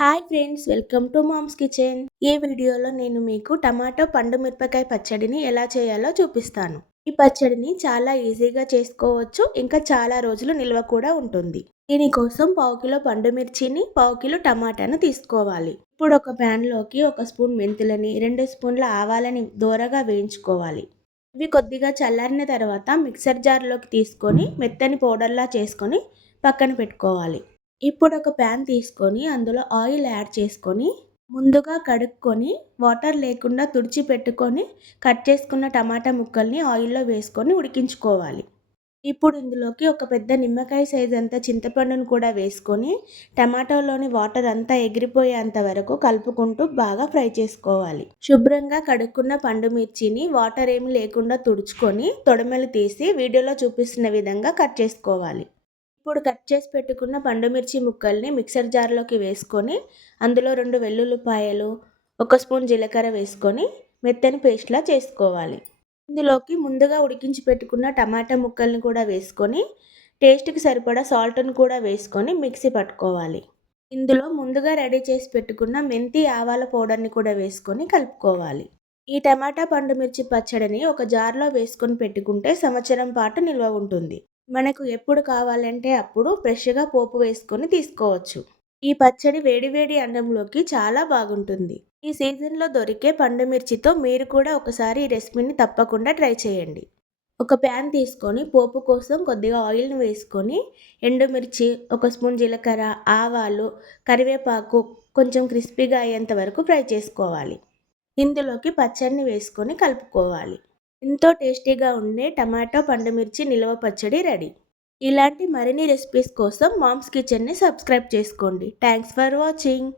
Hi friends, welcome to mom's kitchen. ఈ వీడియోలో నేను మీకు టమాటో పండు మిరపకాయ పచ్చడిని ఎలా చేయాలో చూపిస్తాను. ఈ పచ్చడిని చాలా ఈజీగా చేసుకోవచ్చు, ఇంకా చాలా రోజులు నిల్వ కూడా ఉంటుంది. దీనికోసం పావు కిలో పండు మిర్చిని, పావు కిలో టమాటాను తీసుకోవాలి. ఇప్పుడు ఒక ప్యాన్లోకి ఒక స్పూన్ మెంతులని, 2 స్పూన్ల ఆవాలని దోరగా వేయించుకోవాలి. ఇవి కొద్దిగా చల్లారిన తర్వాత మిక్సర్ జార్లోకి తీసుకొని మెత్తని పౌడర్లా చేసుకొని పక్కన పెట్టుకోవాలి. ఇప్పుడు ఒక ప్యాన్ తీసుకొని అందులో ఆయిల్ యాడ్ చేసుకొని ముందుగా కడుక్కొని వాటర్ లేకుండా తుడిచిపెట్టుకొని కట్ చేసుకున్న టమాటా ముక్కల్ని ఆయిల్లో వేసుకొని ఉడికించుకోవాలి. ఇప్పుడు ఇందులోకి ఒక పెద్ద నిమ్మకాయ సైజ్ అంత చింతపండును కూడా వేసుకొని టమాటాలోని వాటర్ అంతా ఎగిరిపోయేంత వరకు కలుపుకుంటూ బాగా ఫ్రై చేసుకోవాలి. శుభ్రంగా కడుక్కున్న పండు మిర్చిని వాటర్ ఏమి లేకుండా తుడుచుకొని తొడమలు తీసి వీడియోలో చూపిస్తున్న విధంగా కట్ చేసుకోవాలి. ఇప్పుడు కట్ చేసి పెట్టుకున్న పండు మిర్చి ముక్కల్ని మిక్సర్ జార్లోకి వేసుకొని అందులో 2 వెల్లుల్లిపాయలు, 1 స్పూన్ జీలకర్ర వేసుకొని మెత్తని పేస్ట్లా చేసుకోవాలి. ఇందులోకి ముందుగా ఉడికించి పెట్టుకున్న టమాటా ముక్కల్ని కూడా వేసుకొని టేస్ట్కి సరిపడా సాల్ట్ను కూడా వేసుకొని మిక్సీ పట్టుకోవాలి. ఇందులో ముందుగా రెడీ చేసి పెట్టుకున్న మెంతి ఆవాల పౌడర్ని కూడా వేసుకొని కలుపుకోవాలి. ఈ టమాటా పండు మిర్చి పచ్చడిని ఒక జార్లో వేసుకొని పెట్టుకుంటే సంవత్సరం పాటు నిల్వ ఉంటుంది. మనకు ఎప్పుడు కావాలంటే అప్పుడు ఫ్రెష్గా పోపు వేసుకొని తీసుకోవచ్చు. ఈ పచ్చడి వేడివేడి అన్నంలోకి చాలా బాగుంటుంది. ఈ సీజన్లో దొరికే పండు మిర్చితో మీరు కూడా ఒకసారి ఈ రెసిపీని తప్పకుండా ట్రై చేయండి. ఒక ప్యాన్ తీసుకొని పోపు కోసం కొద్దిగా ఆయిల్ని వేసుకొని ఎండుమిర్చి, 1 స్పూన్ జీలకర్ర, ఆవాలు, కరివేపాకు కొంచెం క్రిస్పీగా అయ్యేంత వరకు ఫ్రై చేసుకోవాలి. ఇందులోకి పచ్చడిని వేసుకొని కలుపుకోవాలి. ఎంతో టేస్టీగా ఉండే టమాటో పండు మిర్చి నిల్వ పచ్చడి రెడీ. ఇలాంటి మరిన్ని రెసిపీస్ కోసం మామ్స్ కిచెన్ని సబ్స్క్రైబ్ చేసుకోండి. Thanks for watching.